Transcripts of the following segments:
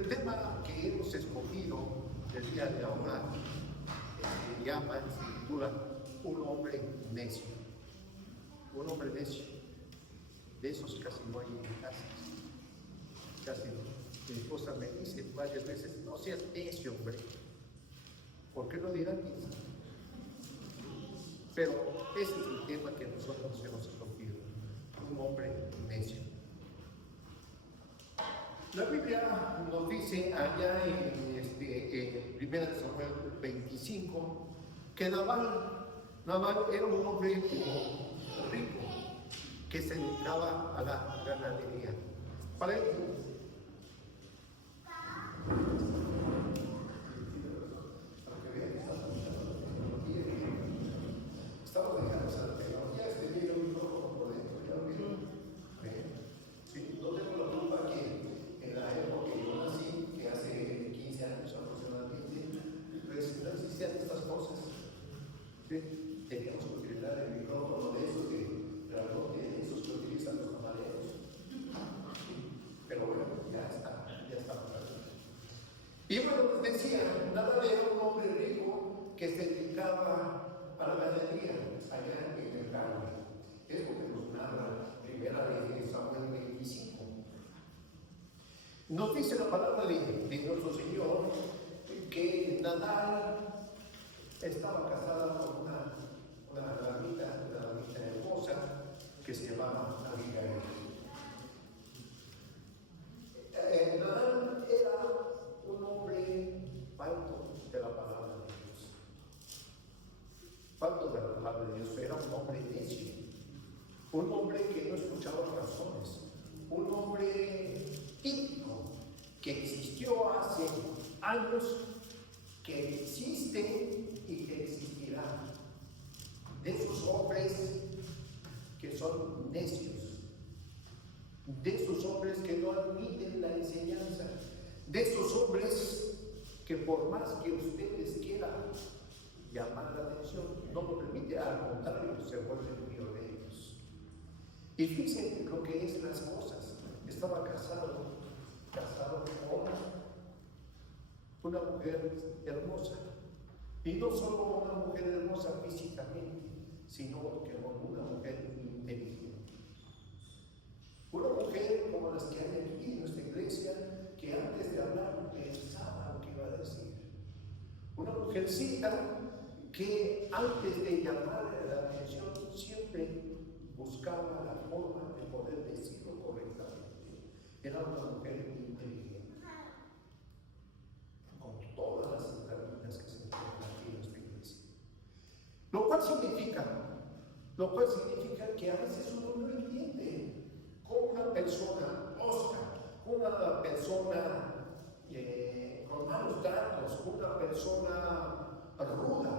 El tema que hemos escogido el día de ahora se titula Un hombre necio. Un hombre necio. De esos casi no hay en casa. Casi no. Mi esposa me dice varias veces, no seas necio, hombre. ¿Por qué no dirán eso? Pero ese es el tema que nosotros hemos escogido. Un hombre necio. La Biblia nos dice allá en 1 Samuel 25 que Nabal era un hombre rico que se dedicaba a la ganadería. Para eso, estamos dejados a la tecnología, video un poco por dentro, ¿ya lo vieron? Sí, no tengo la culpa que en la época que yo nací, que hace 15 años aproximadamente, pues no existían estas cosas. ¿Sí? Teníamos que utilizar el micrófono de esos de esos que utilizan los camareros. ¿Sí? Pero bueno, ya está. Y bueno, les decía, Nabal era un hombre rico que se dedicaba a la ganadería allá en el campo. Es lo que nos narra primera de Samuel 25. Nos dice la palabra de nuestro Señor que Nabal estaba casada con una damita hermosa que se llamaba Abigail. Nabal era un hombre falto de la palabra de Dios. Falto de la palabra de Dios, era un hombre necio. Un hombre que no escuchaba razones. Un hombre típico que existió hace años, que existe y que existirá. De esos hombres que son necios. De esos hombres que no admiten la enseñanza. De esos hombres que por más que ustedes quieran llamar la atención, no lo permite, al contrario, se vuelven violentos. Y fíjense lo que es las cosas. Estaba casado con una mujer hermosa. Y no solo una mujer hermosa físicamente, sino que con una mujer inteligente. Una mujer como las que hay aquí en nuestra iglesia, que antes de hablar pensaba lo que iba a decir. Una mujercita que antes de llamarle la atención siempre buscaba la forma de poder decirlo correctamente. Era una mujer inteligente, con todas las herramientas que se encuentran aquí en nuestra iglesia. Lo cual significa que a veces uno no entiende cómo una persona osca, una persona con malos tratos, una persona ruda,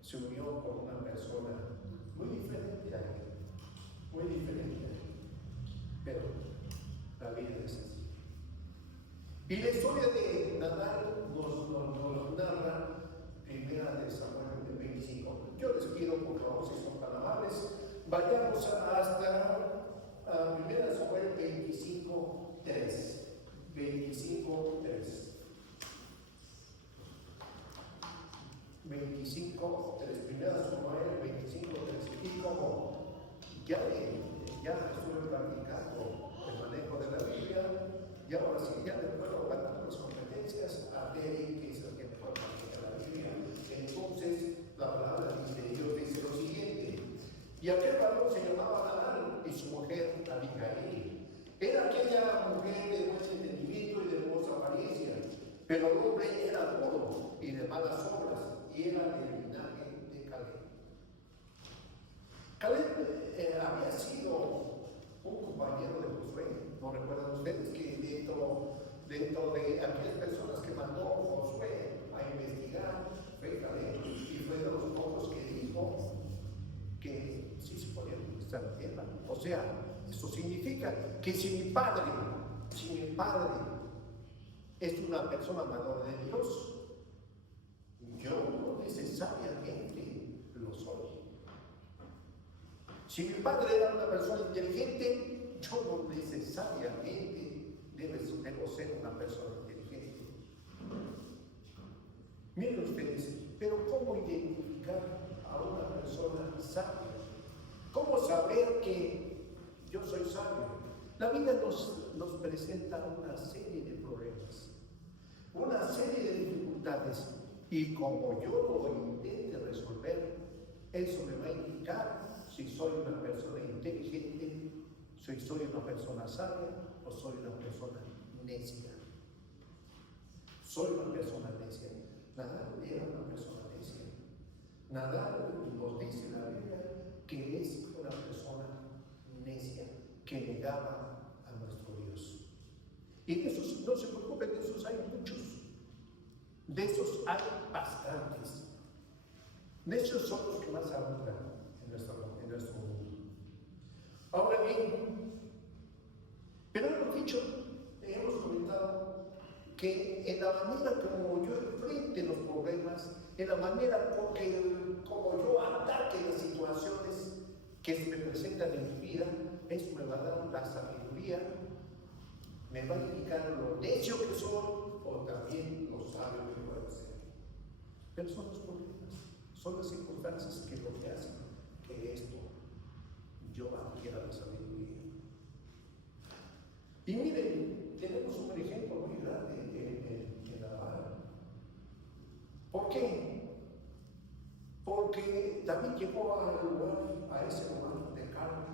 se unió con una persona muy diferente a él, pero la vida es así. Y la historia de Nabal nos narra primera de Samuel 25. Yo les pido, por favor, si son tan amables, vayamos hasta primera de Samuel 25:3. 25:3. 25:3, primera de Samuel 25:3. Y como ya estuve practicando el manejo de la Biblia, y ahora sí, ya me puedo ganar las competencias a Derek, que es el que mejor maneja la Biblia. Entonces, la palabra de Dios dice lo siguiente: y aquel varón se llamaba Nabal, y su mujer Abigail. Era aquella mujer de buen entendimiento y de hermosa apariencia, pero el hombre era duro y de malas obras, y era del linaje de Caleb. Caleb había sido un compañero de Josué. ¿No recuerdan ustedes que dentro de aquellas personas que mandó Josué a investigar fue Caleb, y fue de los pocos que dijo que sí se podía conquistar la tierra? O sea, eso significa que si mi padre es una persona madura de Dios, yo no necesariamente lo soy. Si mi padre era una persona inteligente, yo no necesariamente Miren ustedes, pero ¿cómo identificar a una persona sabia? ¿Cómo saber que yo soy sabio? La vida nos presenta una serie de problemas, una serie de dificultades, y como yo lo intente resolver, eso me va a indicar si soy una persona inteligente, si soy una persona sabia o soy una persona necia. Soy una persona necia. Nadal era una persona necia. Nadal nos dice la Biblia que es una persona necia, que negaba a nuestro Dios. Y de esos, no se preocupen, de esos hay muchos. De esos hay bastantes. De esos son los que más abundan en nuestro mundo. Ahora bien, pero hemos comentado que en la manera como yo enfrente los problemas, en la manera como yo ataque las situaciones que se me presentan en mi vida, eso me va a dar la sabiduría, me va a indicar lo necio que soy o también lo sabio que puedo ser. Pero son los problemas, son las circunstancias que lo que hacen que esto yo adquiera la sabiduría. Y miren, tenemos un ejemplo muy grande en Navarra. ¿Por qué? Porque David llegó a ese lugar de carne.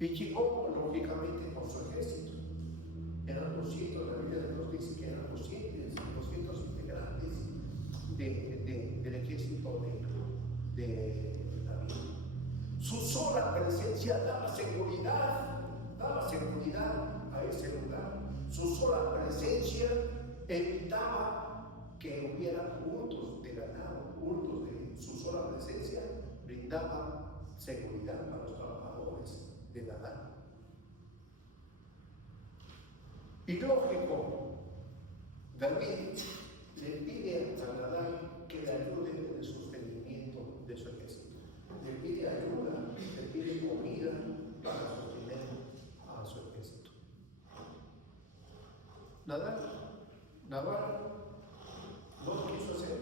Y llegó, lógicamente, con su ejército. Eran 200, la Biblia nos dice que eran 200 integrantes del ejército de David. Su sola presencia daba seguridad a ese lugar. Su sola presencia evitaba que hubiera hurtos de ganado, hurtos de su sola presencia, brindaba seguridad para los trabajadores de David. Y lógico, David le pide a David que le ayude en el sostenimiento de su ejército. Le pide ayuda, le pide comida para sostener a su ejército. Naval no lo quiso hacer.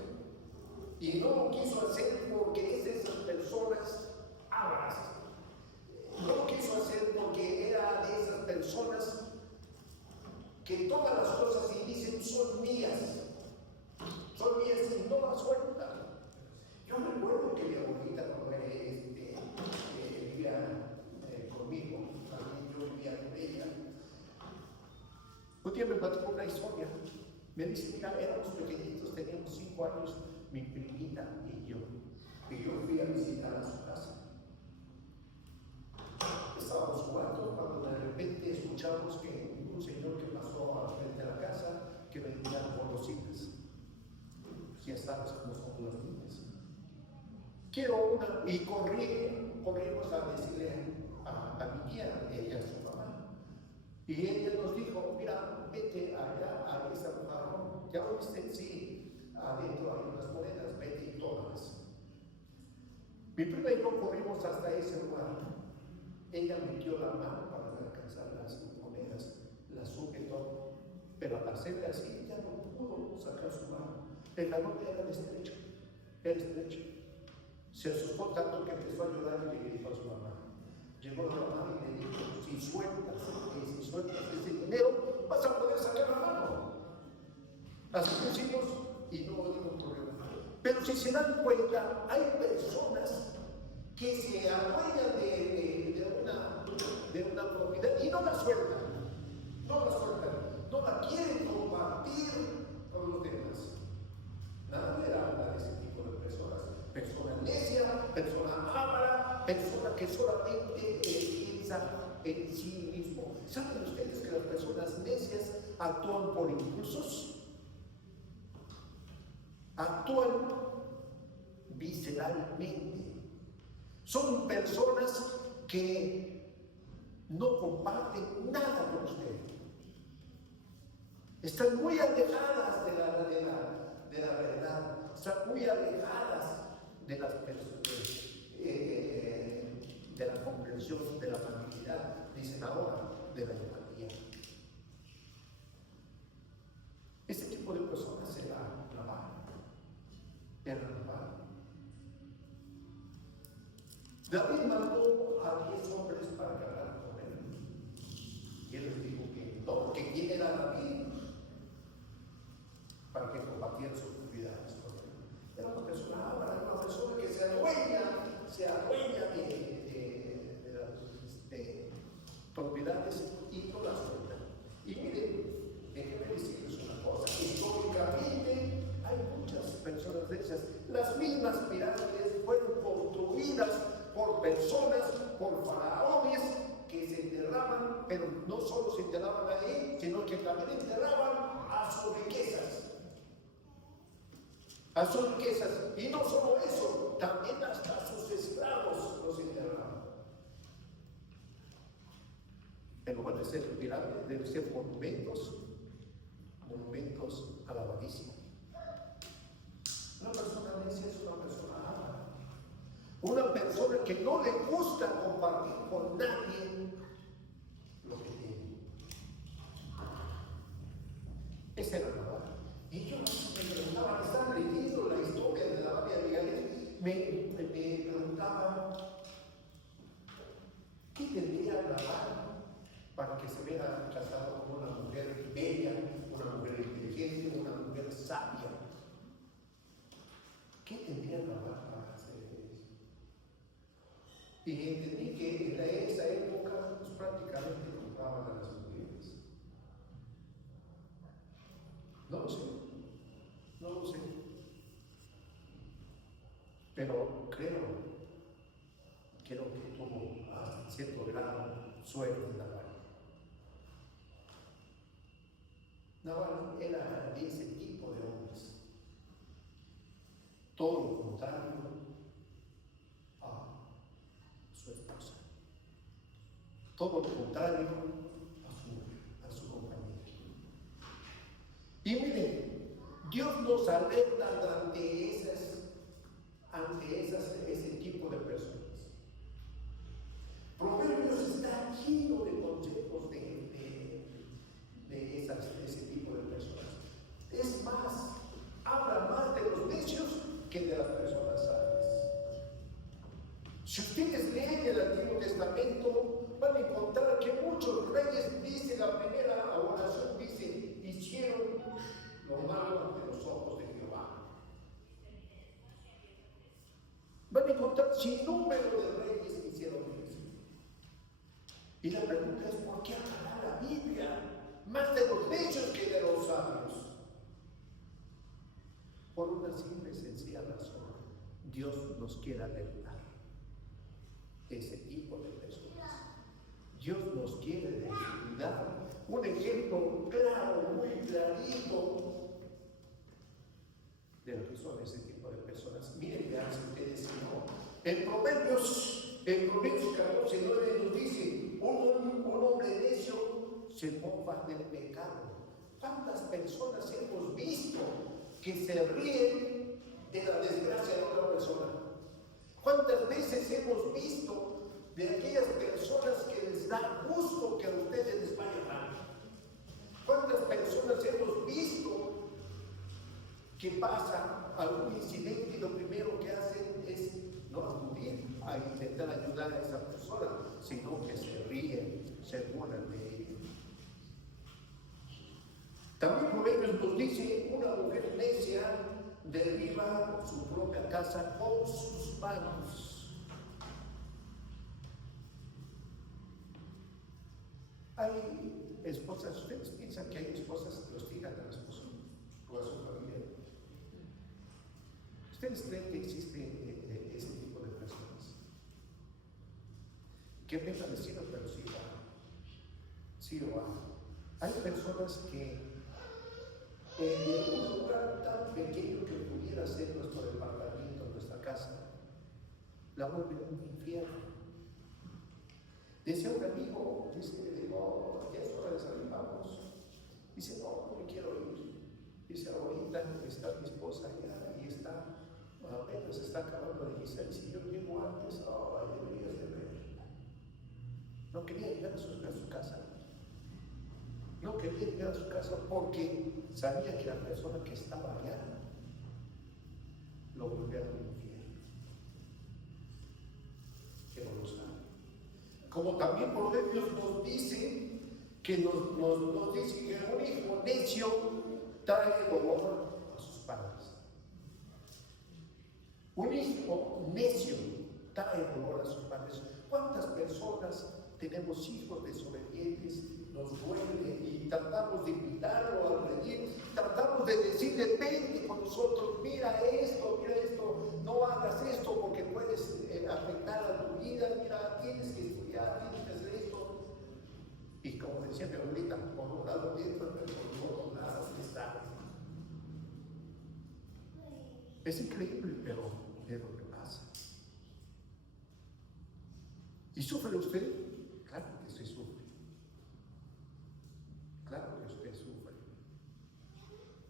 Y no lo quiso hacer porque es de esas personas ávaras. No lo quiso hacer porque era de esas personas que todas las cosas y dicen son mías y no las sueltan. Yo recuerdo que mi abuelita cuando vivía conmigo, también yo vivía con ella, un día me platicó una historia. Me dice, mira, éramos pequeñitos, teníamos 5 años, mi primita y yo fui a visitar a su casa. Estábamos jugando cuando de repente escuchamos que un señor que pasó al frente de la casa que vendía golosinas. Ya sabes cómo son los niños. Quiero una, y corrimos a decirle a mi tía, ella es su mamá. Y ella nos dijo, mira, vete allá a esa jarrón. ¿Ya lo viste? Sí, adentro hay unas monedas, vete y tómalas. Mi prima y yo corrimos hasta ese lugar. Ella metió la mano para alcanzar las monedas, las sujetó, pero al hacerle así ya no pudo sacar su mano. El jarrón era estrecho. Se asustó tanto que empezó a llorar y le dijo a su mamá. Llegó la mamá y le dijo, si sueltas ese dinero, vas a poder sacar la mano. Así pusimos y no hubo ningún problema. Pero si se dan cuenta, hay personas que se adueñan de una propiedad y no la sueltan, no la quieren compartir con los demás. Nada era hablar de ese tipo de personas, persona necia, persona avara, persona que solamente piensa en sí mismo. ¿Saben ustedes que las personas necias actúan por impulsos? Actúan visceralmente. Son personas que no comparten nada con usted. Están muy alejadas de la verdad. Están muy alejadas de las personas, de la comprensión, de la amabilidad, dicen ahora, de la empatía. Este tipo de personas se va David mandó a 10 hombres para que hablaran con él. Y él les dijo que no, porque quién era David para que compartieran sus propiedades con él. Era una persona que se adueña de las propiedades y no las suelta. Y miren, déjenme decirles una cosa: históricamente hay muchas personas de esas. Las mismas pirámides fueron construidas por personas, por faraones que se enterraban, pero no solo se enterraban ahí, sino que también enterraban a sus riquezas. A sus riquezas. Y no solo eso, también hasta a sus esclavos los enterraban. En lugar de ser pirámides, deben ser monumentos alabadísimos. Una persona necia es una persona ávaga. Una persona que no le gusta compartir con nadie lo que tiene. Ese era Nabal. Y yo me preguntaba, están leyendo la historia de Nabal y Abigail, me preguntaba, ¿qué tendría Nabal para que se hubiera casado con una mujer bella, una mujer inteligente, una mujer sabia? ¿Qué tendría Nabal para hacer eso? Y entendí que en esa época pues, prácticamente compraban a las mujeres. No lo sé. Pero creo que tuvo a cierto grado suerte Nabal. Nabal era de ese tipo de hombres. Todo lo contrario a su esposa. Todo lo contrario a su compañera. Y miren, Dios nos alerta ante ese tipo de personas. Proverbios está lleno de consejos de ese tipo de personas. Es más, habla más de los necios que de las personas sabias. Si ustedes leen el Antiguo Testamento, van a encontrar que muchos reyes, dice la primera oración, dice, hicieron lo malo ante los ojos de Jehová. Van a encontrar sin número de reyes que hicieron eso. Y la pregunta es, ¿por qué hablará la Biblia más de los necios que de los sabios? Por una simple y sencilla razón: Dios nos quiere alertar ese tipo de personas. Dios nos quiere dar un ejemplo claro, muy clarito de lo que son ese tipo de personas. Miren, vean si ustedes no. En Proverbios 14:9 nos dice: un hombre necio se mofa del pecado. ¿Cuántas personas hemos visto que se ríen de la desgracia de otra persona? ¿Cuántas veces hemos visto de aquellas personas que les da gusto que a ustedes les vaya mal? ¿Cuántas personas hemos visto que pasa algún incidente y lo primero que hacen es no acudir a intentar ayudar a esa persona, sino que se ríen, se burlan de ella? También Proverbios nos dice: una mujer necia derriba su propia casa con sus manos. Hay esposas, ustedes piensan que hay esposas que hostigan a la esposa o a su familia. ¿Ustedes creen que existe ese tipo de personas? ¿Qué piensan decirlo? Pero sí va. Sí o va. Hay personas que en un lugar tan pequeño que pudiera ser nuestro departamento, nuestra casa, la vuelven un infierno. Decía un amigo, digo, ya es hora de salir, vamos. Dice, no me quiero ir. Dice, ahorita está mi esposa allá y está, apenas está acabando de iniciar. Si yo llego antes, deberías de ver. No quería llegar a su casa. No quería llegar a su casa porque sabía que la persona que estaba allá lo volvía a un infierno. Como también Proverbios nos dice que nos dice que un hijo necio trae dolor a sus padres. Un hijo necio trae dolor a sus padres. ¿Cuántas personas tenemos hijos desobedientes? Nos duele y tratamos de invitarlo a reír, tratamos de decirle, vente con nosotros, mira esto, no hagas esto porque puedes afectar a tu vida, mira, tienes que estudiar, tienes que hacer esto. Y como decía mi abuelita, por un lado dentro, pero por otro lado está. Es increíble, pero es lo que pasa. ¿Y sufre usted? Claro que sí sufre. Claro que usted sufre.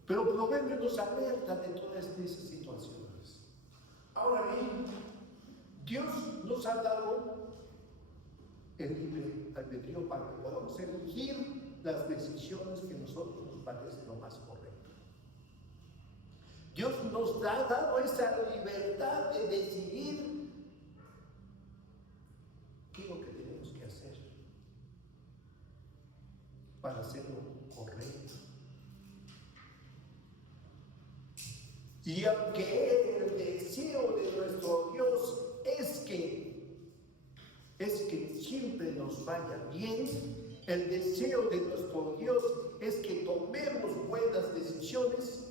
Pero Proverbios nos alerta de todas esas situaciones. Ahora bien, Dios nos ha dado el libre albedrío para que podamos elegir las decisiones que a nosotros nos parece lo más correcto. Dios nos ha dado esa libertad de decidir qué es lo que tenemos que hacer para hacerlo correcto. Y aunque el deseo de nuestro Dios es que siempre nos vaya bien, el deseo de nuestro Dios es que tomemos buenas decisiones,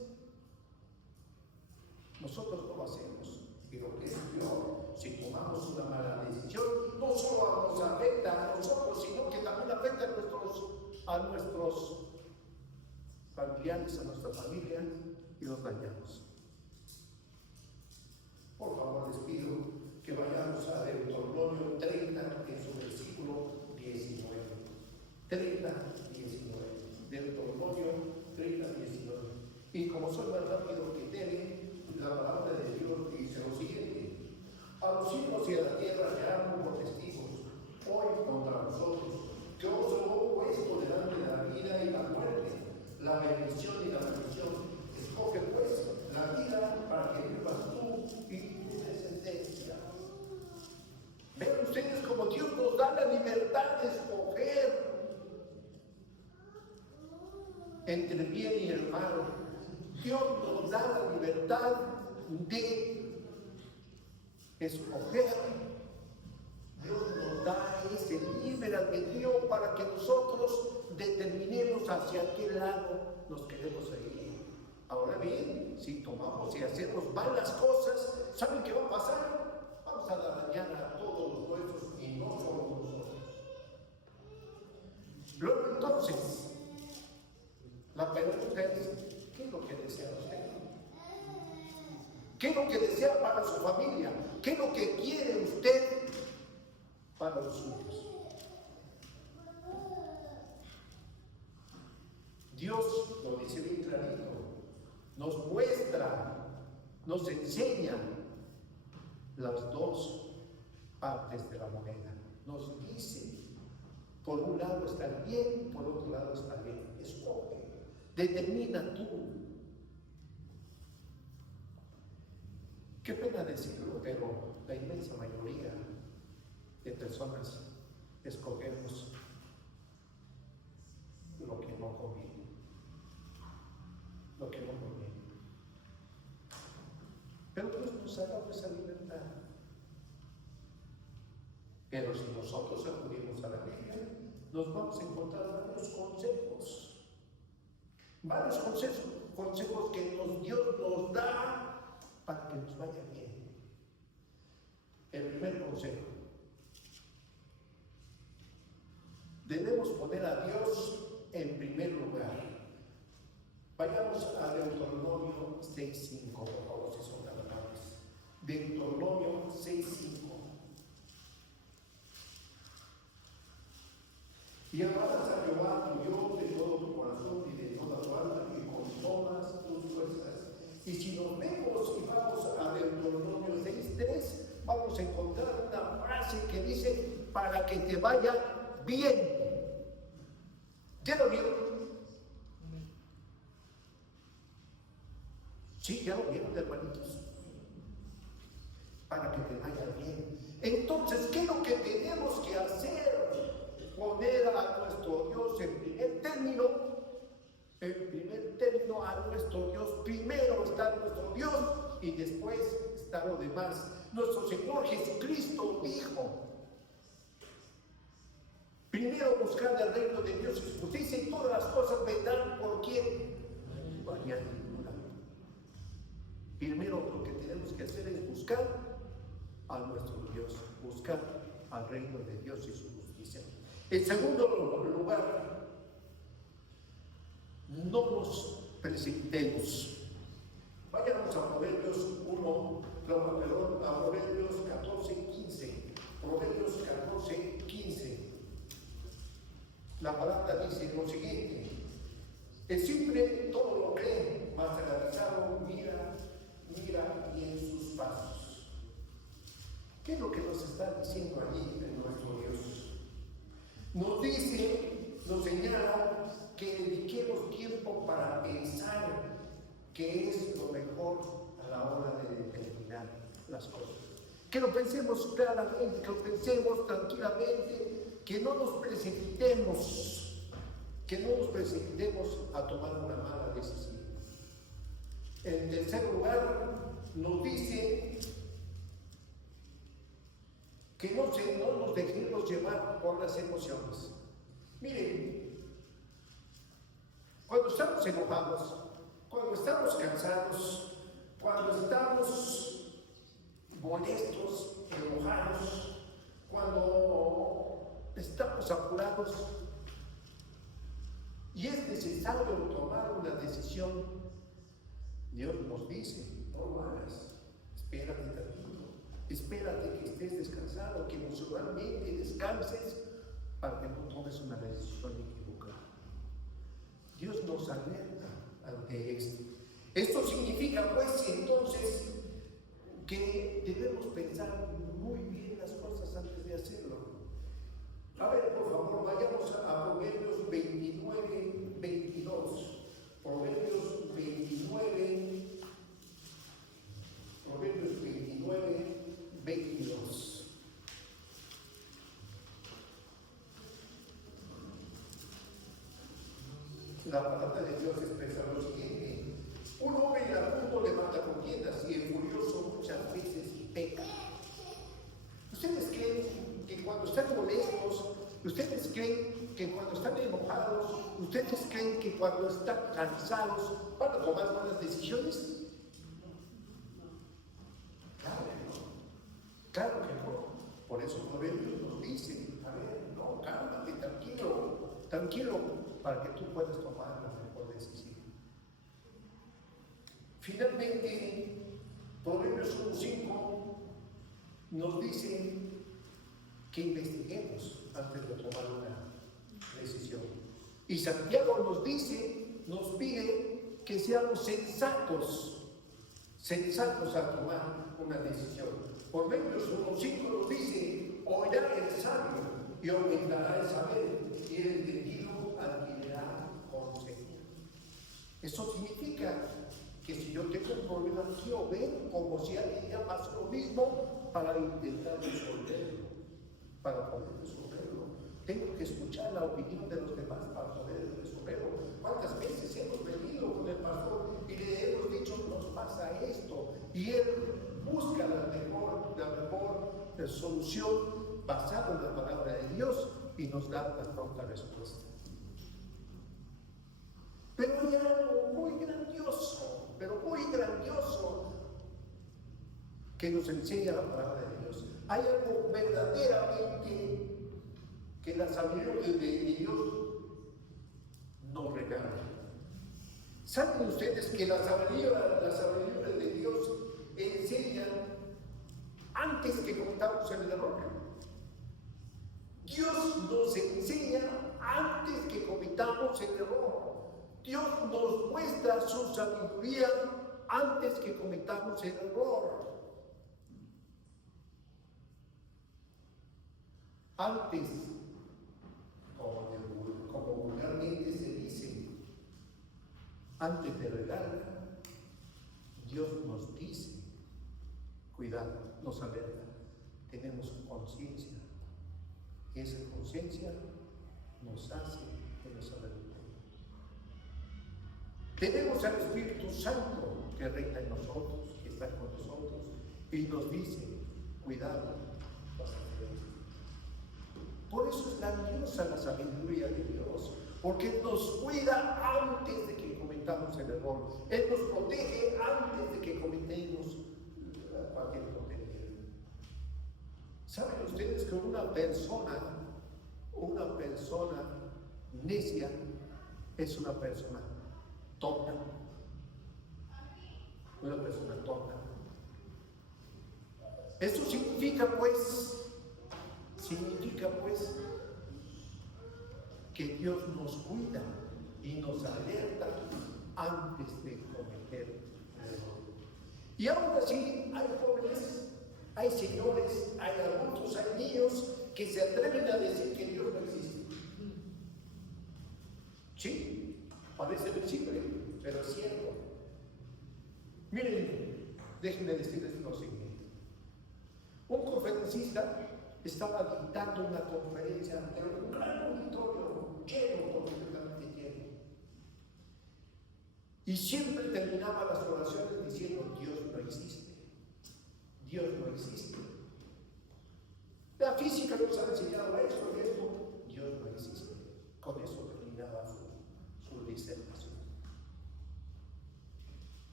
nosotros no lo hacemos. Y lo que es peor, si tomamos una mala decisión, no solo nos afecta a nosotros, sino que también afecta a nuestros familiares, a nuestra familia, y los dañamos. Por favor, les pido que vayamos a Deuteronomio 30 en su versículo 19. 30, 19. Deuteronomio 30, 19. Y como soy más rápido que Tere, la palabra de Dios dice lo siguiente: a los cielos y a la tierra llamo por testigos hoy contra nosotros, que os he puesto delante de la vida y la muerte, la bendición y la maldición. Escoge pues la vida para que vivas tú y tu descendencia. Vean ustedes como Dios nos da la libertad de escoger entre el bien y el mal. Dios nos da la libertad de escoger. Dios nos da ese libre albedrío para que nosotros determinemos hacia qué lado nos queremos ir. Ahora bien, si tomamos y hacemos malas cosas, ¿saben qué va a pasar? Vamos a dañar a todos los nuestros y no solo nosotros. Luego entonces, la pregunta es, ¿qué es lo que desea usted? ¿Qué es lo que desea para su familia? ¿Qué es lo que quiere usted para los suyos? Dios lo dice bien clarito, nos muestra, nos enseña las dos partes de la moneda. Nos dice, por un lado está el bien, por otro lado está el bien. Escoge, determina tú. Qué pena decirlo, pero la inmensa mayoría de personas escogemos lo que no conviene. Lo que no conviene. Pero Dios nos ha dado esa libertad. Pero si nosotros acudimos a la Biblia, nos vamos a encontrar varios consejos. Varios consejos que Dios nos da para que nos vaya bien. El primer consejo: debemos poner a Dios en primer lugar. Vayamos a Deuteronomio 6:5, por favor, si son tan amables. Deuteronomio 6:5. Y amarás a Jehová tu Dios de todo tu corazón y de toda tu alma y con todas tus fuerzas. Y si nos vemos y vamos a Deuteronomio 6:3, vamos a encontrar una frase que dice: para que te vaya bien. ¿Ya lo vieron? Sí, ya lo vieron, hermanitos. Para que te vaya bien. Entonces, ¿qué es lo que tenemos que hacer poner a nuestro Dios en primer término, a nuestro Dios. Primero está nuestro Dios y después está lo demás. Nuestro Señor Jesucristo dijo: primero buscad el reino de Dios y su justicia, y todas las cosas vendrán por quién. Por añadidura. Primero lo que tenemos que hacer es buscar a nuestro Dios, buscar al reino de Dios y su justicia. En segundo lugar, no nos precipitemos. Vayamos a Proverbios 14:15. Proverbios 14:15. La palabra dice lo siguiente: el simple todo lo cree, mas el avisado mira y en sus pasos. ¿Qué es lo que nos está diciendo allí en nuestro Dios? Nos dice, nos señala que dediquemos tiempo para pensar qué es lo mejor a la hora de determinar las cosas. Que lo pensemos claramente, que lo pensemos tranquilamente, que no nos precipitemos, a tomar una mala decisión. En tercer lugar, nos dice que no nos dejemos llevar por las emociones. Miren, cuando estamos enojados, cuando estamos cansados, cuando estamos molestos, enojados, cuando estamos apurados y es necesario tomar una decisión, Dios nos dice: no lo hagas, espérate tranquilo, espérate que estés descansado, que emocionalmente descanses para que no tomes una decisión equivocada. Dios nos alerta ante esto. Esto significa, pues, entonces, que debemos pensar muy bien las cosas antes de hacerlo. A ver, por favor, vayamos a Proverbios 29:22. Proverbios 29:22. La palabra de Dios expresa lo siguiente: un hombre iracundo levanta contiendas y el furioso muchas veces peca. ¿Ustedes creen que cuando están molestos, ustedes creen que cuando están enojados, ustedes creen que cuando están cansados van a tomar buenas decisiones? Claro que no. Por eso Proverbios nos dice: a ver, no, cálmate, tranquilo, para que tú puedas tomar la mejor decisión. Finalmente, Proverbios 1:5 nos dice que investiguemos antes de tomar una decisión. Y Santiago nos pide que seamos sensatos a tomar una decisión. Proverbios 1:5 nos dice: oirá el sabio y aumentará el saber, y el entendido adquirirá consejo. Eso significa que si yo tengo un problema, quiero ver como si alguien ya pasó lo mismo para intentar resolverlo. Tengo que escuchar la opinión de los demás para poder resolverlo. ¿Cuántas veces hemos venido con el pastor y le hemos dicho: nos pasa esto? Y él busca la mejor solución basada en la palabra de Dios y nos da la pronta respuesta. Pero hay algo muy grandioso que nos enseña la palabra de Dios. Hay algo verdaderamente que la sabiduría de Dios nos regala. ¿Saben ustedes que la sabiduría de Dios enseña antes que cometamos el error? Dios nos enseña antes que cometamos el error. Dios nos muestra su sabiduría antes que cometamos el error. Antes, como vulgarmente se dice, antes de regar, Dios nos dice: cuidado, nos alerta, tenemos conciencia. Esa conciencia nos hace que nos arrepentamos. Tenemos al Espíritu Santo que reina en nosotros, que está con nosotros y nos dice, cuidado. Por eso es grandiosa la sabiduría de Dios, porque nos cuida antes de que cometamos el error. Él nos protege antes de que cometemos cualquier tontería. ¿Saben ustedes que una persona necia es una persona tonta? Una persona tonta. Eso significa pues que Dios nos cuida y nos alerta antes de cometer el error. Y aún así hay jóvenes, hay señores, hay adultos, hay niños que se atreven a decir que Dios no existe. Sí, parece visible, pero es cierto. Miren, déjenme decirles lo siguiente. Un conferencista estaba dictando una conferencia ante un gran auditorio lleno, completamente lleno. Y siempre terminaba las oraciones diciendo, Dios no existe. Dios no existe. La física nos ha enseñado esto y esto. Dios no existe. Con eso terminaba su disertación.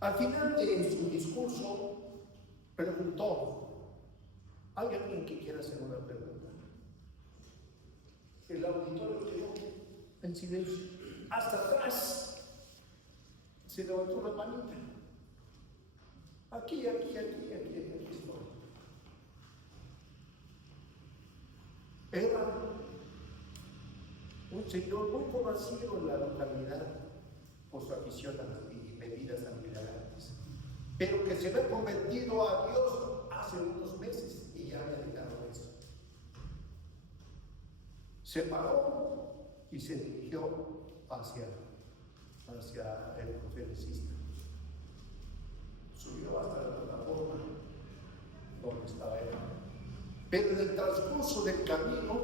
Al final de su discurso preguntó, ¿hay alguien que quiera hacer una pregunta? El auditorio quedó en silencio. Hasta atrás se levantó una manita. Aquí estoy. Era un señor muy conocido en la localidad por su afición a las bebidas alcohólicas, pero que se había convertido a Dios hace unos meses y ya había dejado eso. Se paró y se dirigió hacia el conferencista. Subió hasta la plataforma donde estaba él. Pero en el transcurso del camino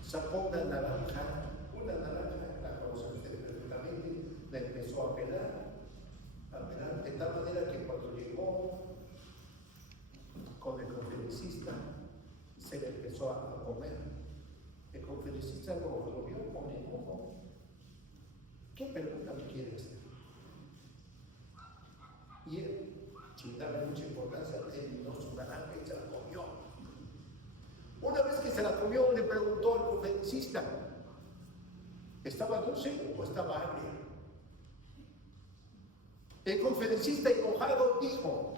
sacó una naranja, la conocen ustedes perfectamente, la empezó a pelar, de tal manera que cuando llegó con el conferencista se le empezó a comer. El conferencista lo vio con enojo. ¿Qué pregunta me quiere hacer? Y él, sin darle mucha importancia, terminó su naranja y se la comió. Una vez que se la comió, le preguntó al conferencista, ¿estaba dulce o estaba agria? El conferencista enojado dijo,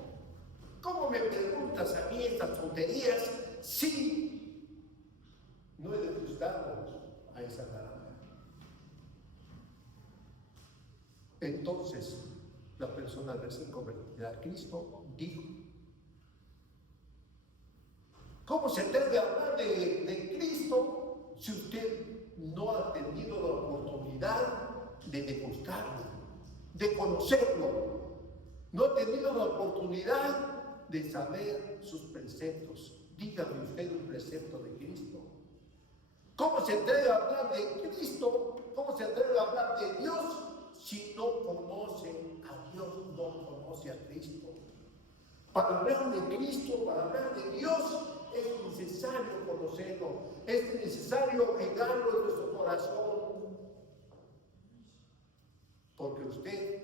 ¿cómo me preguntas a mí estas tonterías si no he degustado a esa naranja? Entonces, la persona recién convertida a Cristo dijo, ¿cómo se atreve a hablar de Cristo si usted no ha tenido la oportunidad de degustarlo, de conocerlo? No ha tenido la oportunidad de saber sus preceptos. Dígame usted un precepto de Cristo. ¿Cómo se atreve a hablar de Cristo? ¿Cómo se atreve a hablar de Dios si no conoce a Dios, no conoce a Cristo? Para hablar de Cristo, para hablar de Dios, es necesario conocerlo, es necesario pegarlo en nuestro corazón. Porque usted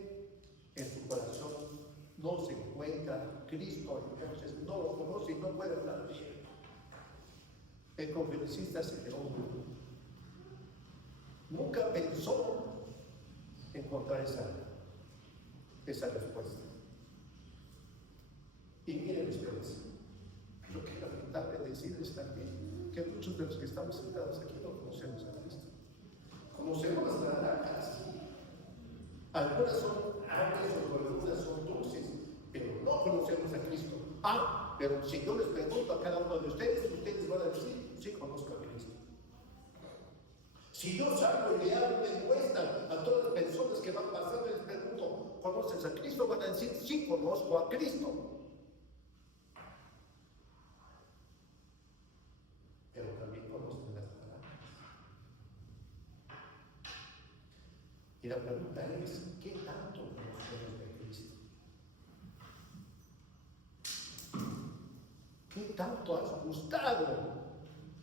en su corazón no se encuentra Cristo, entonces no lo conoce y no puede hablar de él. El conferencista se quedó mudo. Nunca pensó encontrar esa respuesta. Y miren ustedes, lo que es lamentable decirles también que muchos de los que estamos sentados aquí no conocemos a Cristo. Conocemos las naranjas. Algunas son agrias o algunas son dulces, pero no conocemos a Cristo. Pero si yo les pregunto a cada uno de ustedes, ustedes van a decir, sí conozco a Cristo. Si yo salgo y le hago una encuesta a todas las personas que van pasando y les pregunto, ¿conoces a Cristo? Van a decir, sí conozco a Cristo. Pero también conocen las naranjas. Y la pregunta es, ¿qué tanto conocemos de Cristo? ¿Qué tanto has gustado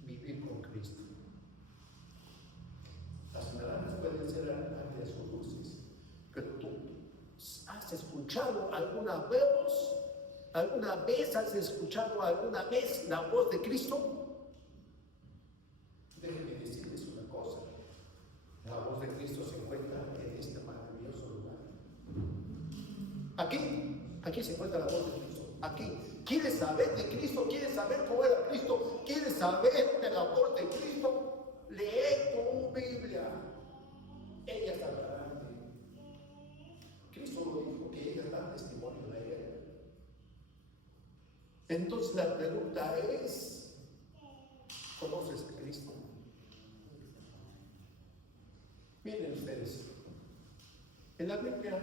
vivir con Cristo? Las naranjas pueden ser agrias o dulces, pero tú has escuchado alguna vez has escuchado alguna vez la voz de Cristo. Déjenme decirles una cosa, la voz de Cristo se encuentra en este maravilloso lugar. Aquí se encuentra la voz de Cristo. Aquí. ¿Quieres saber de Cristo? ¿Quieres saber cómo era Cristo? ¿Quieres saber del amor de Cristo? Lee tu Biblia. Ella está grande. Cristo lo dijo, que ella da testimonio de él. Entonces la pregunta es, ¿conoces a Cristo? Miren ustedes, en la Biblia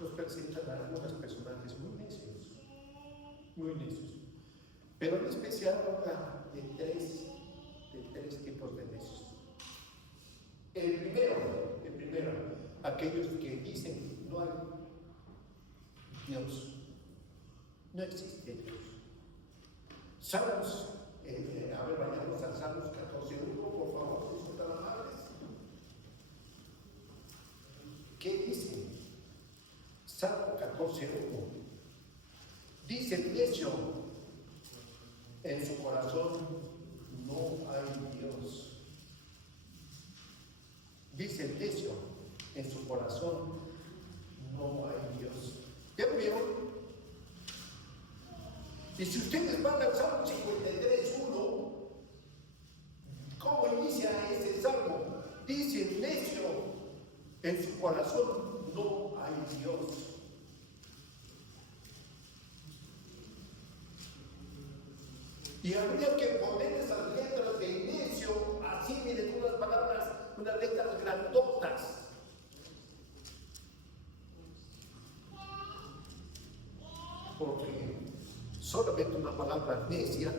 nos presentan a algunos personajes muy necios, pero en especial habla de tres tipos de necios. El primero, aquellos que dicen no hay Dios, no existe Dios. Salmos, vayamos a Salmos 14:1, por favor, si son tan amables. ¿Qué dice? Salmo 14:1. Dice el necio, en su corazón no hay Dios. Dice el necio, en su corazón no hay Dios. ¿Ya lo vieron? Y si ustedes van al Salmo 53:1, ¿cómo inicia ese salmo? Dice el necio, en su corazón no hay Dios. Y habría que poner esas letras de necio, así, miren, unas palabras, unas letras grandotas. Porque solamente una palabra necia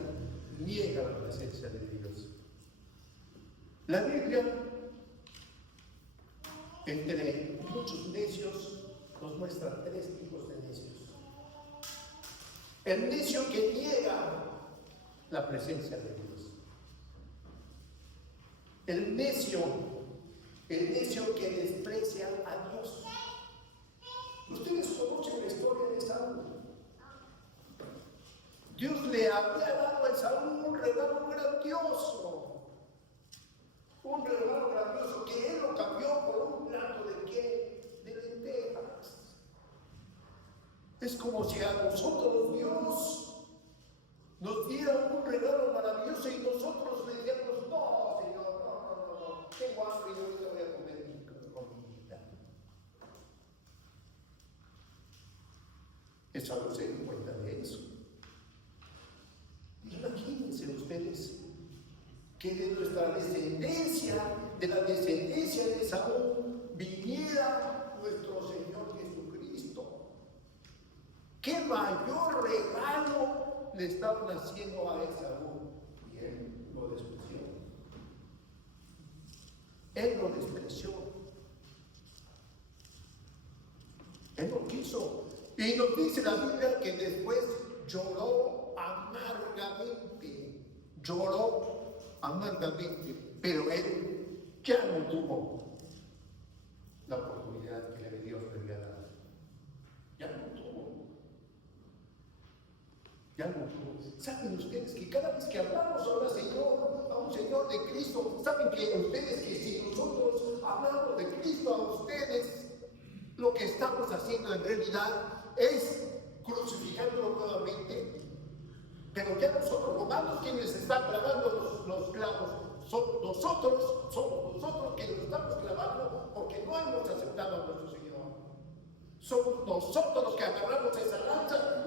niega la presencia de Dios. La Biblia, entre muchos necios, nos muestra tres tipos de necios. El necio que niega la presencia de Dios. El necio que desprecia a Dios. Ustedes conocen la historia de Saúl. Dios le había dado a Saúl un regalo grandioso. Un regalo grandioso que él lo cambió por un plato de ¿qué? De lentejas. Es como si a nosotros Dios nos diera un regalo maravilloso y nosotros le dijéramos, no, Señor, no, tengo hambre y ahorita voy a comer mi comida. Saúl se dio cuenta de eso. Imagínense ustedes que de nuestra descendencia, de la descendencia de Saúl, viniera nuestro Señor Jesucristo. ¿Qué mayor regalo le estaban haciendo a Esaú? Y él lo despreció. Él lo despreció. Él no quiso. Y nos dice la Biblia que después lloró amargamente. Lloró amargamente. Pero él ya no tuvo la oportunidad que Dios le había dado. Ya no tuvo. Ya no tuvo. ¿Saben ustedes que cada vez que hablamos ahora, Señor, a un Señor de Cristo, saben que ustedes que si nosotros hablamos de Cristo a ustedes, lo que estamos haciendo en realidad es crucificándolo nuevamente? Pero ya no son los romanos quienes están clavando los clavos, somos nosotros que los estamos clavando porque no hemos aceptado a nuestro Señor. Somos nosotros los que agarramos esa lanza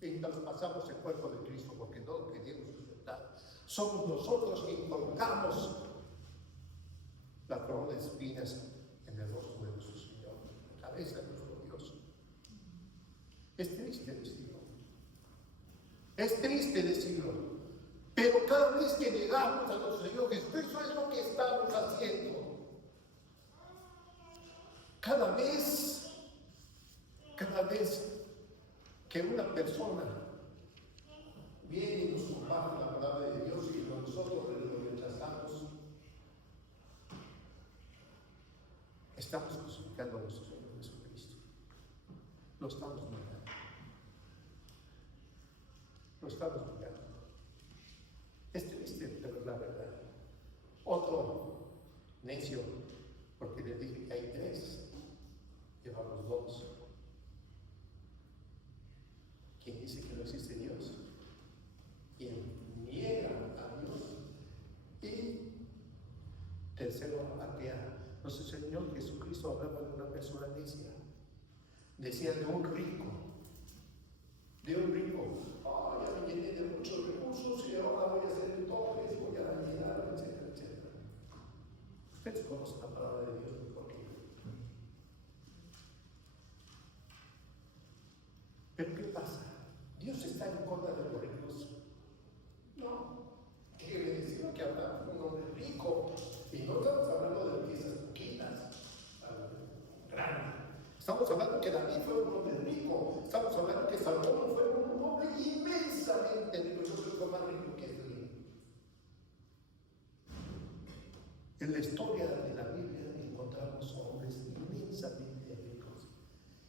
y traspasamos el cuerpo de Cristo porque no lo queríamos aceptar. Somos nosotros que colocamos la corona de espinas en el rostro de nuestro Señor, en la cabeza de nuestro Dios. Es triste decirlo. Es triste decirlo. Pero cada vez que negamos a nuestro Señor Jesucristo, eso es lo que estamos haciendo. Cada vez que una persona viene y nos comparte la palabra de Dios y nosotros lo rechazamos, estamos crucificando a nuestro Señor Jesucristo. Lo estamos negando. Lo estamos negando. Es triste, pero es la verdad. Otro necio, porque les dije que hay 3, llevamos 2. ¿Quién dice que no existe Dios? Quien niega a Dios. Y tercero, atea. Nuestro Señor Jesucristo hablaba de una persona necia. Decía de un rico. Ya me llené de muchos recursos y ahora voy a hacer entonces, voy a llenar, etcétera, etcétera. Ustedes conocen la palabra de Dios mejor que yo. Pero ¿qué pasa? ¿Dios está en contra de los ricos? No. Quiere decir que habla un hombre rico. Y no estamos hablando de riquezas poquitas, grandes. Estamos hablando que David fue un hombre rico. Estamos hablando que Salomón fue un hombre inmensamente rico. Yo soy más rico que este libro. En la historia de la Biblia encontramos hombres inmensamente ricos.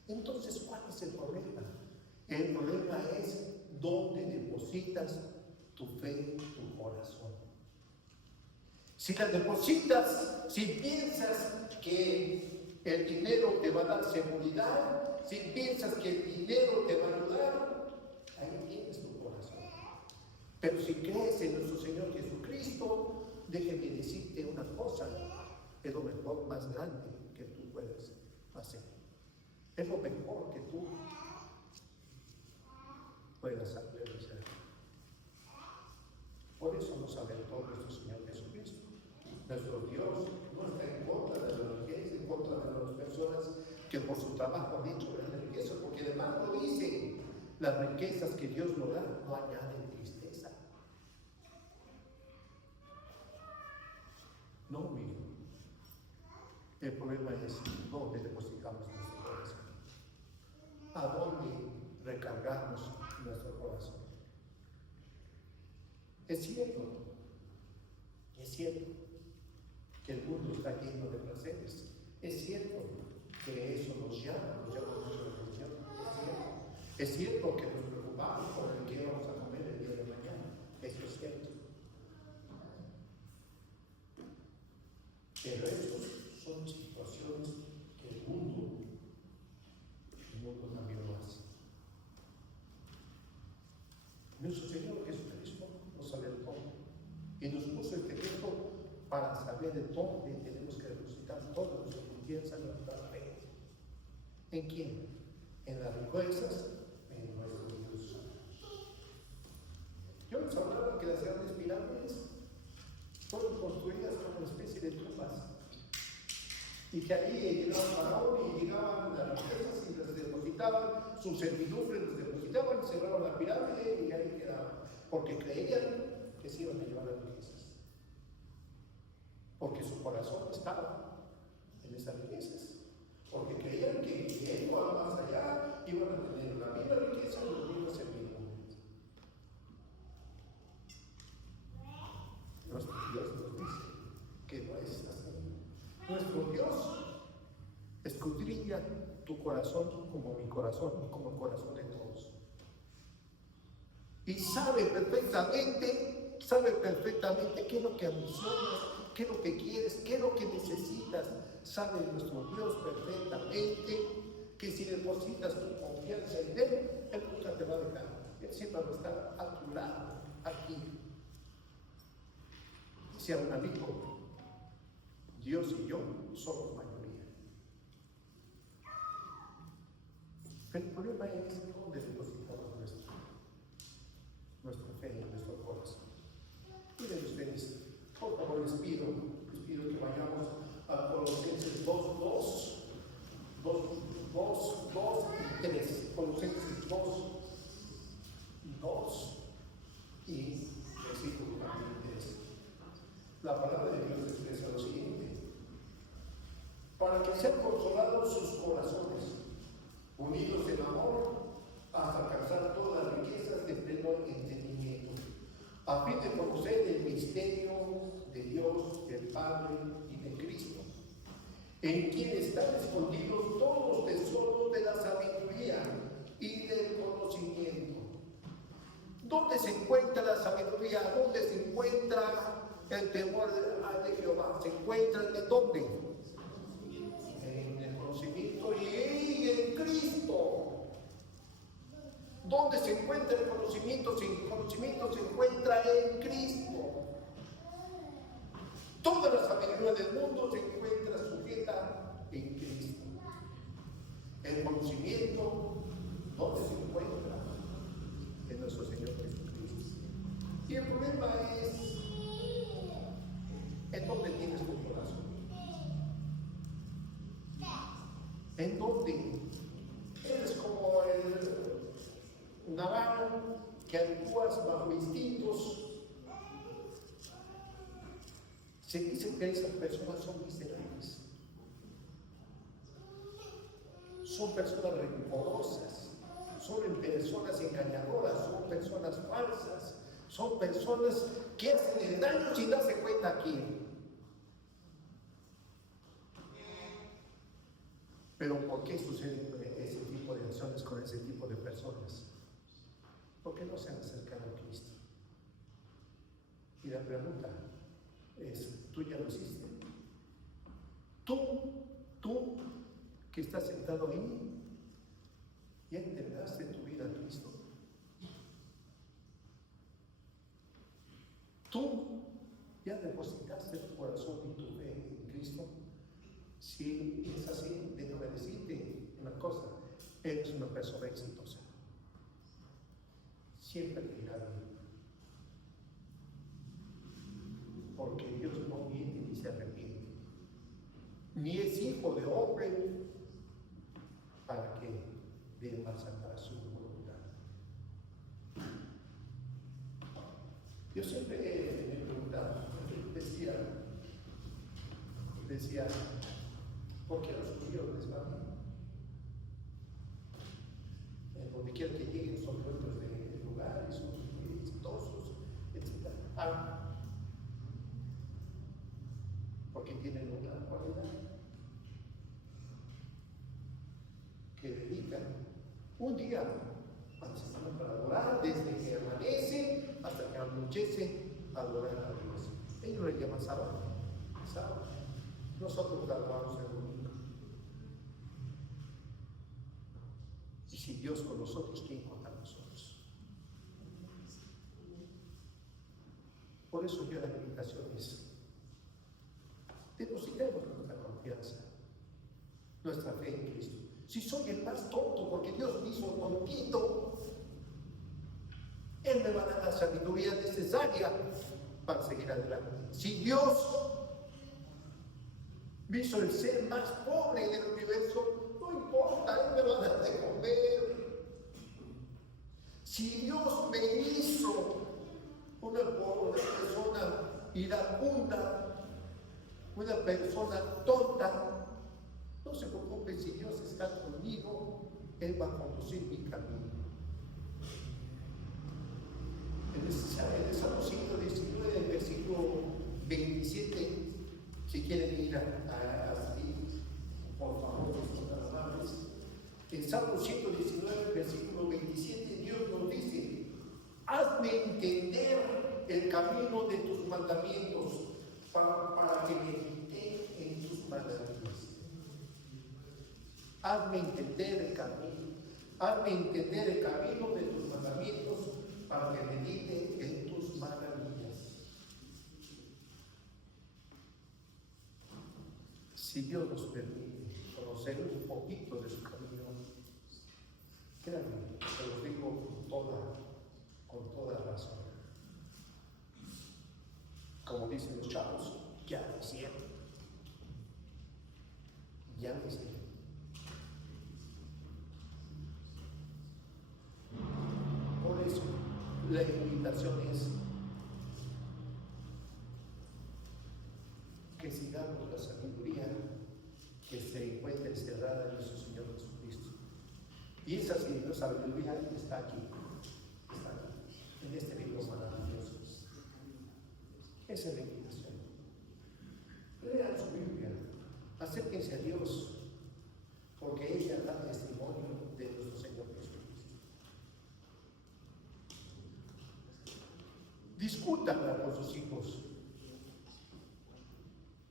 Entonces, ¿cuál es el problema? El problema es dónde depositas tu fe, tu corazón. Si la depositas, si piensas que el dinero te va a dar seguridad, si piensas que el dinero te va a ayudar, ahí tienes tu corazón. Pero si crees en nuestro Señor Jesucristo, déjeme decirte una cosa, es lo mejor más grande que tú puedes hacer. Es lo mejor que tú puedas hacer. Por eso nos alentó nuestro Señor Jesucristo. Nuestro Dios no está en contra de la riqueza, en contra de las personas que por su trabajo han hecho grandes riquezas, porque además lo dice, las riquezas que Dios nos da no añaden tristeza. No, mi hijo. El problema es dónde depositamos nuestro corazón. A dónde recargamos nuestro corazón. Es cierto que el mundo está lleno de placeres. Es cierto que eso nos llama mucho la atención. Es cierto que nos preocupamos por el que vamos a comer el día de mañana. Eso es cierto. Pero esas son situaciones que el mundo también lo hace. Nuestro Señor Jesucristo nos alertó y nos puso este ejemplo para saber de dónde tenemos que depositar toda nuestra confianza en nuestra fe. ¿En quién? En las riquezas, en nuestro Dios. Yo les hablaba que las grandes pirámides fueron construidas como una especie de tumbas. Y que ahí llegaba el faraón y llegaban las riquezas y las depositaban, sus servidumbre las depositaban, cerraban la pirámide y ahí quedaban. Porque creían que se iban a llevar las riquezas. Porque su corazón estaba en esas riquezas. Porque creían que yendo más allá iban a tener la misma riqueza y los mismos servidumbre. Nuestro Dios nos dice que no es así. Nuestro Dios escudriña tu corazón como mi corazón y como el corazón de todos. Y sabe perfectamente qué es lo que ambicionas, qué es lo que quieres, qué es lo que necesitas. Sabe nuestro Dios perfectamente que si depositas tu confianza en Él nunca te va a dejar. Él siempre va a estar a tu lado, aquí. Si aún amigo, Dios y yo somos mayoría. Pero el problema es dónde depositamos nuestra fe en nuestro corazón. Miren ustedes, por favor les pido que vayamos a Colosenses 2 y 3. Colosenses 2 y versículo 3. La palabra de Dios expresa lo siguiente. para que sean consolados sus corazones, unidos en amor, hasta alcanzar todas las riquezas de pleno entendimiento, a fin de conocer el misterio de Dios, del Padre y de Cristo, en quien están escondidos todos los tesoros de la sabiduría y del conocimiento. ¿Dónde se encuentra la sabiduría? ¿Dónde se encuentra el temor de Jehová? ¿Se encuentra en dónde? En el conocimiento y en Cristo. ¿Dónde se encuentra el conocimiento? El conocimiento se encuentra en Cristo. Toda la sabiduría del mundo se encuentra sujeta en Cristo. El conocimiento, ¿dónde se encuentra? En nuestro Señor Jesucristo. Y el problema es, ¿en dónde tienes tu corazón? ¿En dónde? Eres como el naval que actúas bajo instintos. Se dice que esas personas son miserables. Son personas rencorosas, son personas engañadoras, son personas falsas, son personas que hacen el daño sin darse cuenta aquí. Pero ¿por qué suceden ese tipo de acciones con ese tipo de personas? Porque no se han acercado a Cristo. Y la pregunta es, ¿tú ya lo hiciste? Tú que estás sentado ahí, ¿ya entregaste tu vida a Cristo? ¿Tú ya depositaste tu corazón y tu fe en Cristo? Si es así, déjame decirte una cosa, eres una persona exitosa. Siempre te irá bien. Porque Dios no viene ni se arrepiente. Ni es hijo de hombre para que dé más atrás su voluntad. Yo siempre me preguntaba, decía, ¿por qué a los judíos les va bien? Donde quiera que lleguen son dueños de lugares, son muy exitosos, etc. Porque tienen una cualidad que dedican un día a la semana para adorar, desde que amanece hasta que anochece, a adorar a Dios. Ellos le llaman sábado. Nosotros adoramos el domingo. Y si Dios con nosotros, ¿quién contra nosotros? Por eso yo la invitación es: depositemos nuestra confianza, nuestra fe en Cristo. Si soy el más tonto, porque Dios me hizo tontito, Él me va a dar la sabiduría necesaria para seguir adelante. Si Dios me hizo el ser más pobre del universo, no importa, Él me va a dar de comer. Si Dios me hizo una persona iracunda, una persona tonta, no se preocupe, si Dios está conmigo, Él va a conducir mi camino. En el Salmo 119, versículo 27, si quieren ir así, por favor, son amables. En Salmo 119, versículo 27, Dios nos dice: hazme entender el camino de tus mandamientos para que medite en tus maravillas. Hazme entender el camino. Hazme entender el camino de tus mandamientos para que medite en tus maravillas. Si Dios nos permite conocer un poquito de su camino, créanme, se lo digo con toda razón. Como dicen los chavos, ya lo hicieron. Ya lo hicieron. Por eso, la invitación es que sigamos la sabiduría que se encuentra encerrada en nuestro Señor Jesucristo. Y esa sabiduría está aquí, en este libro maravilloso. Esa es la invitación. Lean su Biblia, acérquense a Dios, porque ella da testimonio de nuestro Señor Jesucristo. Discútanla con sus hijos.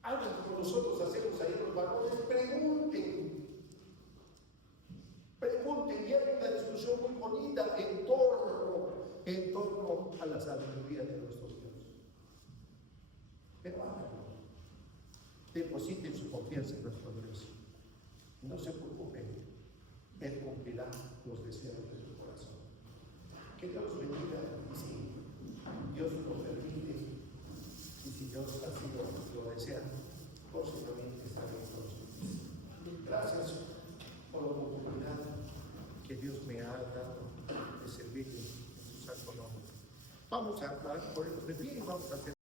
Hablen como nosotros hacemos ahí los varones, pregunten, y hay una discusión muy bonita en torno a la sabiduría de nuestro Dios. Pero háganlo, depositen su confianza en nuestro Dios. No se preocupen, Él cumplirá los deseos de su corazón. Que Dios los bendiga, y si Dios lo permite, y si Dios así lo desea, próximamente estaremos con ustedes. Gracias por la oportunidad que Dios me ha dado de servirle en su santo nombre. Vamos a orar por el de pie y vamos a hacer